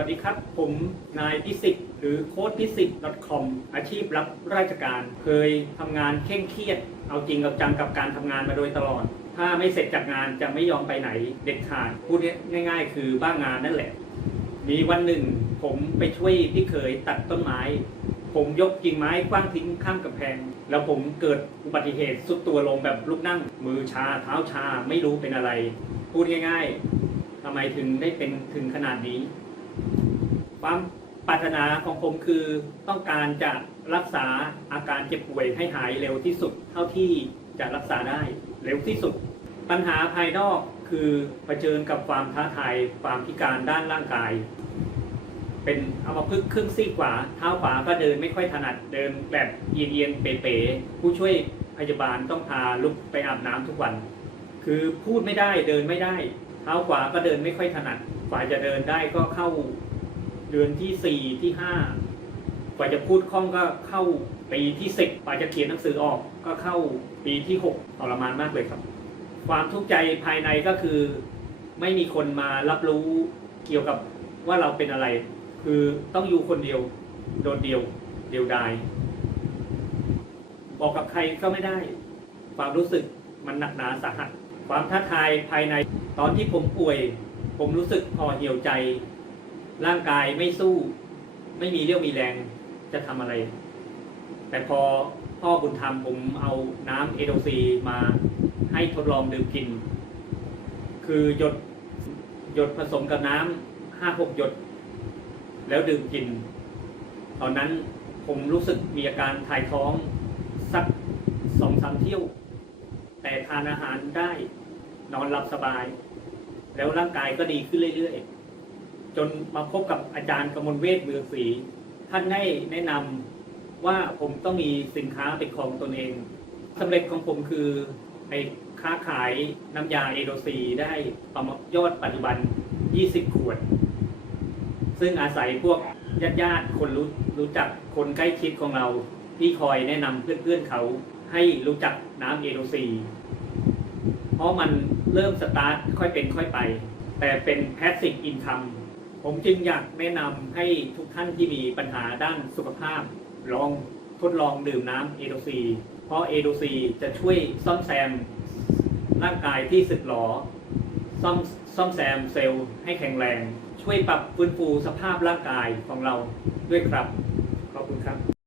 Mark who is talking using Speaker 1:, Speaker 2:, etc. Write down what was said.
Speaker 1: วัสดีครับ ผมนายพิสิทธิ์หรือโค้ดพิสิทธิ์ .com อาชีพรับราชการ เคยทำงานเคร่งเครียด เอาจริงเอาจังกับการทำงานมาโดยตลอด ถ้าไม่เสร็จจากงานจะไม่ยอมไปไหนเด็ดขาด พูดง่าย ๆ คือบ้างานนั่นแหละ มีวันหนึ่ง ผมไปช่วยพี่เคยตัดต้นไม้ ผมยกกิ่งไม้กว้างทิ้งข้ามกำแพง แล้วผมเกิดอุบัติเหตุสุดตัวลงแบบลุกนั่ง มือชาเท้าชาไม่รู้เป็นอะไร พูดง่าย ๆทำไมถึงได้เป็นถึงขนาดนี้ ความปรารถนาของผมคือต้องการจะรักษาอาการเจ็บป่วยให้หายเร็วที่สุด เท่าที่จะรักษาได้เร็วที่สุด ปัญหาภายนอกคือเผชิญกับความท้าทายความพิการด้านร่างกาย เป็นอัมพฤกษ์ครึ่งซีกขวาเท้าขวาก็เดินไม่ค่อยถนัดเดินแบบเอียงๆเป๋ๆผู้ช่วยพยาบาลต้องพาลุกไปอาบน้ำทุกวัน คือพูดไม่ได้เดินไม่ได้ เท้าขวาก็เดินไม่ค่อยถนัดกว่าจะเดินได้ก็เข้า เดือนที่สี่ที่ห้ากว่าจะพูดคล่องก็เข้าปีที่สิบกว่าจะเขียนหนังสือออกก็เข้าปีที่หกทรมานมากเลยครับ ความทุกข์ใจภายในก็คือ ไม่มีคนมารับรู้เกี่ยวกับว่าเราเป็นอะไร คือต้องอยู่คนเดียว โดดเดียว เดียวดายบอกกับใครก็ไม่ได้ ความรู้สึกมันหนักหนาสาหัส ความท้าทายภายในตอนที่ผมป่วย ผมรู้สึกห่อเหี่ยวใจ ร่างกายไม่สู้ ไม่มีเรี่ยวมีแรงจะทำอะไร แต่พอพ่อบุญธรรมผมเอาน้ำเอโดซีมาให้ทดลองดื่มกิน คือหยดหยดผสมกับน้ำห้าหกหยด แล้วดื่มกิน ตอนนั้นผมรู้สึกมีอาการถ่ายท้องสักสองสามเที่ยว แต่ทานอาหารได้นอนหลับสบาย แล้วร่างกายก็ดีขึ้นเรื่อยๆ จนมาพบกับอาจารย์กมลเวทเมืองศรีท่านให้แนะนำว่าผมต้องมีสินค้าเป็นของตนเองสำเร็จของผมคือไปค้าขายน้ำยาเอโดซีได้ประมาณยอดปัจจุบัน 20 ขวด ซึ่งอาศัยพวกญาติญาติคนรู้รู้จักคนใกล้ชิดของเราที่คอยแนะนำเพื่อนๆเขาให้รู้จักน้ำเอโดซี เพราะมันเริ่มสตาร์ทค่อยเป็นค่อยไป แต่เป็นแพสซีฟอินคัม ผมจึงอยากแนะนำให้ทุกท่านที่มีปัญหาด้านสุขภาพ ลองทดลองดื่มน้ำเอโดซี เพราะเอโดซีจะช่วยซ่อมแซมร่างกายที่สึกหรอซ่อมซ่อมแซมเซลล์ให้แข็งแรง ช่วยปรับฟื้นฟูสภาพร่างกายของเราด้วยครับ ขอบคุณครับ